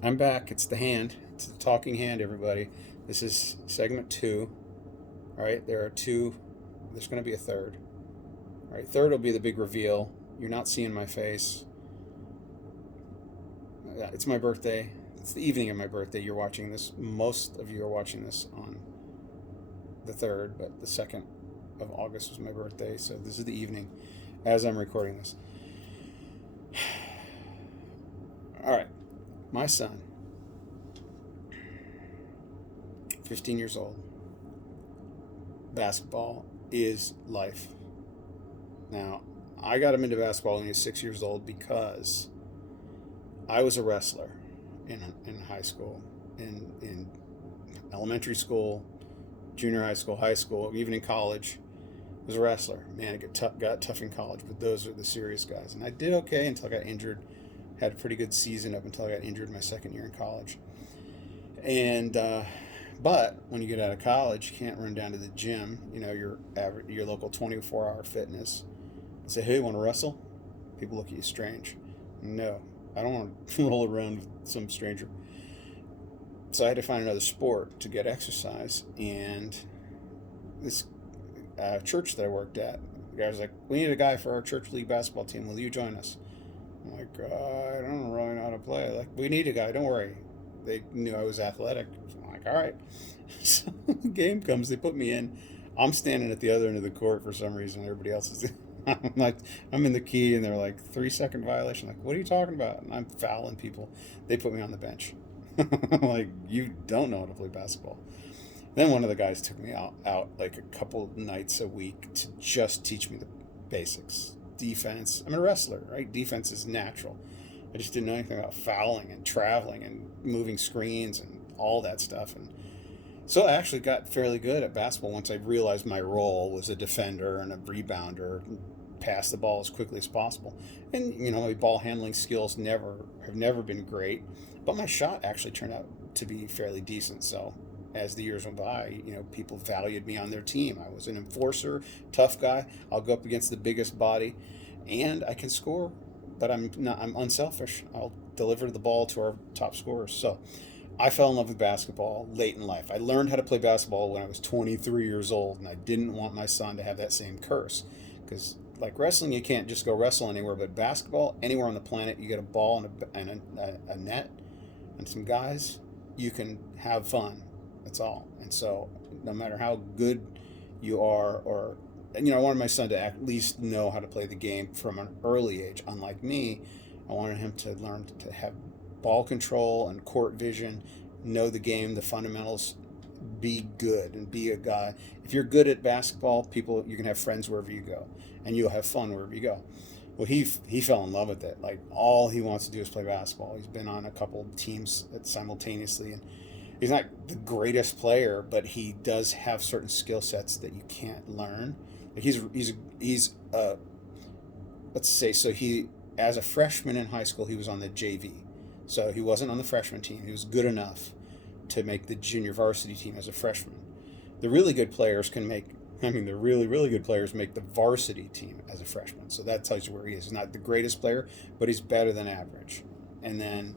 I'm back. It's the hand. It's the talking hand, everybody. This is segment two. All right, there are two. There's going to be a third. All right, third will be the big reveal. You're not seeing my face. It's my birthday. It's the evening of my birthday. You're watching this. Most of you are watching this on the third, but the 2nd of August was my birthday. So this is the evening as I'm recording this. All right, my son, 15 years old. Basketball is life. Now, I got him into basketball when he was 6 years old because I was a wrestler in high school, in elementary school, junior high school, even in college. I was a wrestler. Man, it got tough in college, but those are the serious guys. And I did okay until I got injured. Had a pretty good season up until I got injured my second year in college. And but when you get out of college, you can't run down to the gym. Your local 24-hour fitness. And say, hey, want to wrestle? People look at you strange. No, I don't want to roll around with some stranger. So I had to find another sport to get exercise. And this church that I worked at, the guy was like, we need a guy for our church league basketball team. Will you join us? I'm like, I don't really know how to play. Like, we need a guy. Don't worry. They knew I was athletic. I'm like, all right. So the game comes. They put me in. I'm standing at the other end of the court for some reason. Everybody else is. I'm like, I'm in the key, and they're like 3-second violation. Like, what are you talking about? And I'm fouling people. They put me on the bench. I'm like, you don't know how to play basketball. Then one of the guys took me out like a couple nights a week to just teach me the basics. Defense. I'm a wrestler, right? Defense is natural. I just didn't know anything about fouling and traveling and moving screens and all that stuff. And so I actually got fairly good at basketball once I realized my role was a defender and a rebounder, pass the ball as quickly as possible. And my ball handling skills have never been great, but my shot actually turned out to be fairly decent. So as the years went by, people valued me on their team. I was an enforcer, tough guy. I'll go up against the biggest body, and I can score. But I'm unselfish. I'll deliver the ball to our top scorers. So I fell in love with basketball late in life. I learned how to play basketball when I was 23 years old, and I didn't want my son to have that same curse. Because, like wrestling, you can't just go wrestle anywhere, but basketball, anywhere on the planet, you get a ball and a net and some guys, you can have fun. That's all. And so, no matter how good you are, I wanted my son to at least know how to play the game from an early age. Unlike me, I wanted him to learn to have ball control and court vision, know the game, the fundamentals, be good and be a guy. If you're good at basketball, you can have friends wherever you go, and you'll have fun wherever you go. Well, he fell in love with it. Like, all he wants to do is play basketball. He's been on a couple teams simultaneously, and he's not the greatest player, but he does have certain skill sets that you can't learn. Like, he's let's say, so he, as a freshman in high school, he was on the JV. So he wasn't on the freshman team. He was good enough to make the junior varsity team as a freshman. The really good players the really, really good players make the varsity team as a freshman. So that tells you where he is. He's not the greatest player, but he's better than average. And then,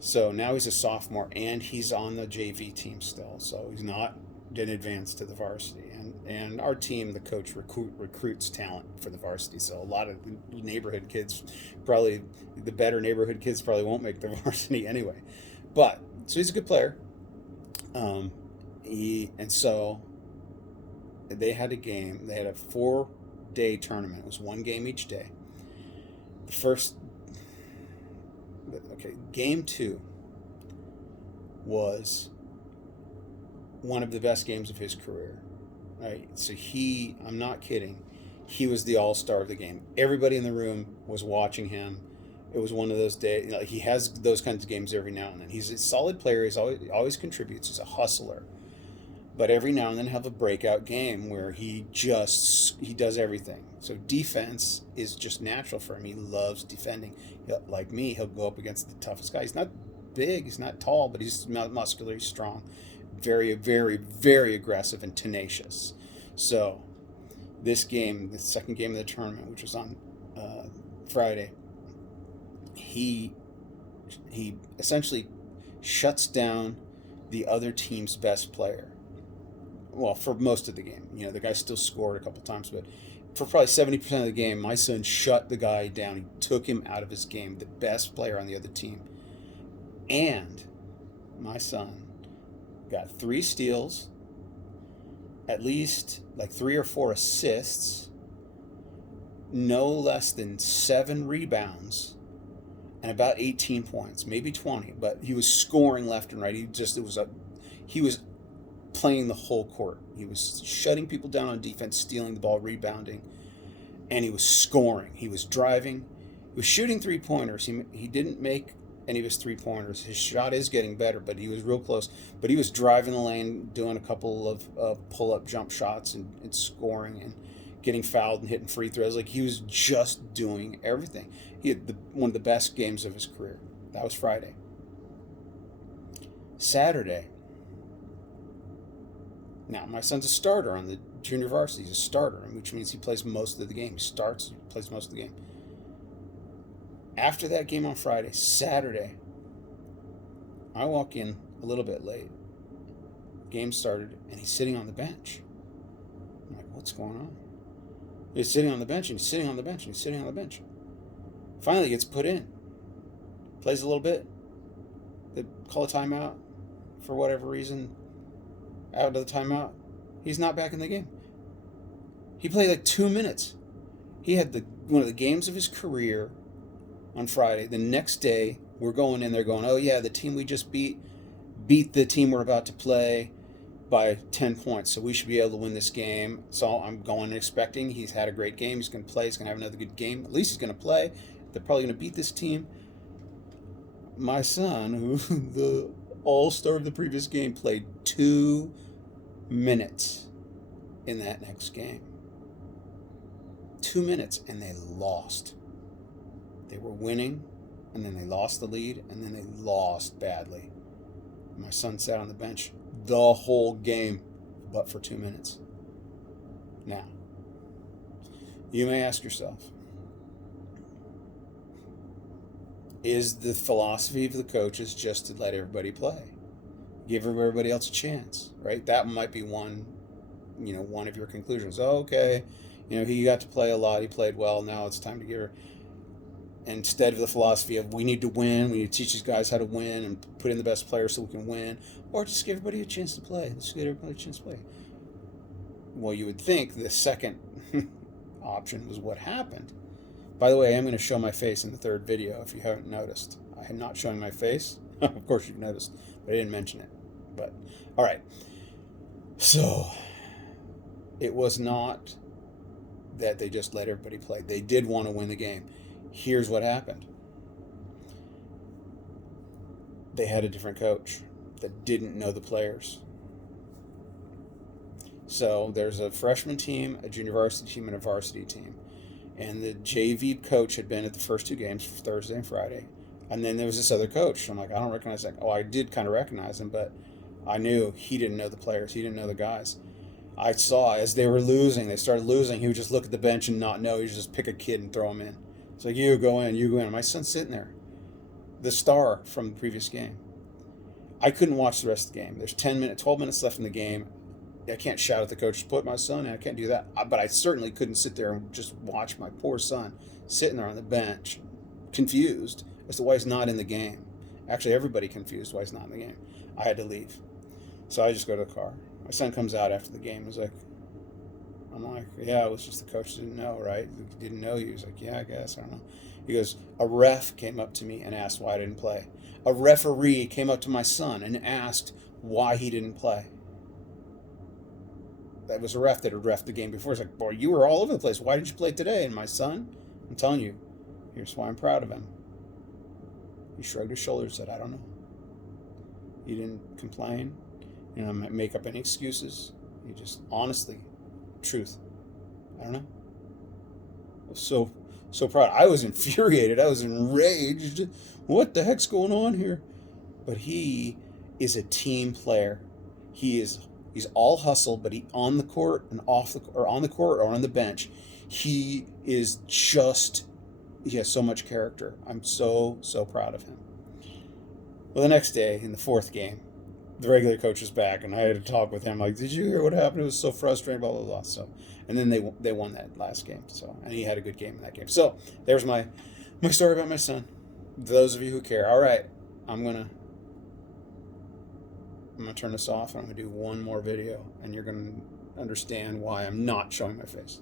so now he's a sophomore, and he's on the JV team still. So he's not didn't advance to the varsity. And our team, the coach recruits talent for the varsity. So a lot of neighborhood kids, probably the better neighborhood kids, probably won't make the varsity anyway. But so he's a good player. So they had a game. They had a 4-day tournament. It was one game each day. The first, game 2 was one of the best games of his career. Right? So I'm not kidding, he was the all-star of the game. Everybody in the room was watching him. It was one of those days. He has those kinds of games every now and then. He's a solid player. He's always contributes. He's a hustler. But every now and then have a breakout game where he does everything. So defense is just natural for him. He loves defending. Like me, he'll go up against the toughest guy. He's not big. He's not tall, but he's muscular. He's strong. Very, very, very aggressive and tenacious. So this game, the second game of the tournament, which was on Friday, he he essentially shuts down the other team's best player. Well, for most of the game, the guy still scored a couple times, but for probably 70% of the game, my son shut the guy down. He took him out of his game, the best player on the other team. And my son got 3 steals, at least like 3 or 4 assists, no less than 7 rebounds, and about 18 points, maybe 20. But he was scoring left and right. He was playing the whole court. He was shutting people down on defense, stealing the ball, rebounding, and he was scoring. He was driving. He was shooting 3-pointers. He didn't make any of his 3-pointers. His shot is getting better, but he was real close. But he was driving the lane, doing a couple of pull-up jump shots and scoring and getting fouled and hitting free throws. Like, he was just doing everything. He had one of the best games of his career. That was Friday. Saturday. Now, my son's a starter on the junior varsity. He's a starter, which means he plays most of the game. He starts, he plays most of the game. After that game on Friday, Saturday, I walk in a little bit late. Game started, and he's sitting on the bench. I'm like, what's going on? He's sitting on the bench, and he's sitting on the bench, and he's sitting on the bench. Finally, he gets put in. Plays a little bit. They call a timeout for whatever reason. Out of the timeout, he's not back in the game. He played like 2 minutes. He had one of the games of his career on Friday. The next day, we're going in there going, oh yeah, the team we just beat the team we're about to play by 10 points. So we should be able to win this game. So I'm going and expecting he's had a great game. He's going to play. He's going to have another good game. At least he's going to play. They're probably going to beat this team. My son, who the all-star of the previous game, played 2 minutes in that next game. 2 minutes, and they lost. They were winning, and then they lost the lead, and then they lost badly. My son sat on the bench the whole game, but for 2 minutes. Now, you may ask yourself, is the philosophy of the coaches just to let everybody play? Give everybody else a chance, right? That might be one of your conclusions. Oh, okay, he got to play a lot. He played well. Now it's time to give her. Instead of the philosophy of we need to win, we need to teach these guys how to win and put in the best players so we can win, or just give everybody a chance to play. Let's give everybody a chance to play. Well, you would think the second option was what happened. By the way, I'm going to show my face in the third video if you haven't noticed. I am not showing my face. Of course you've noticed, but I didn't mention it. But, all right. So, it was not that they just let everybody play. They did want to win the game. Here's what happened. They had a different coach that didn't know the players. So there's a freshman team, a junior varsity team, and a varsity team. And the JV coach had been at the first 2 games, Thursday and Friday. And then there was this other coach. I'm like, I don't recognize that. Oh, I did kind of recognize him, but I knew he didn't know the players. He didn't know the guys. I saw as they were losing, they started losing, he would just look at the bench and not know. He would just pick a kid and throw him in. It's like, you go in, you go in. My son's sitting there, the star from the previous game. I couldn't watch the rest of the game. There's 12 minutes left in the game. I can't shout at the coach to put my son in. I can't do that. But I certainly couldn't sit there and just watch my poor son sitting there on the bench, confused as to why he's not in the game. Actually, everybody confused why he's not in the game. I had to leave. So I just go to the car. My son comes out after the game. I'm like, yeah, it was just the coach didn't know, right? He didn't know you. He was like, yeah, I guess. I don't know. He goes, a ref came up to me and asked why I didn't play. A referee came up to my son and asked why he didn't play. That was a ref that had reffed the game before. He's like, boy, you were all over the place. Why didn't you play today? And my son, I'm telling you, here's why I'm proud of him. He shrugged his shoulders and said, I don't know. He didn't complain. Make up any excuses. He just, honestly, truth. I don't know. I was so proud. I was infuriated. I was enraged. What the heck's going on here? But he is a team player. He's all hustle, but he on the court and off the or on the court or on the bench, he has so much character. I'm so proud of him. Well, the next day in the fourth game, the regular coach was back, and I had to talk with him. Like, did you hear what happened? It was so frustrating. Blah blah blah. So, and then they won that last game. So, and he had a good game in that game. So, there's my story about my son. Those of you who care. All right, I'm gonna turn this off, and I'm gonna do one more video, and you're gonna understand why I'm not showing my face.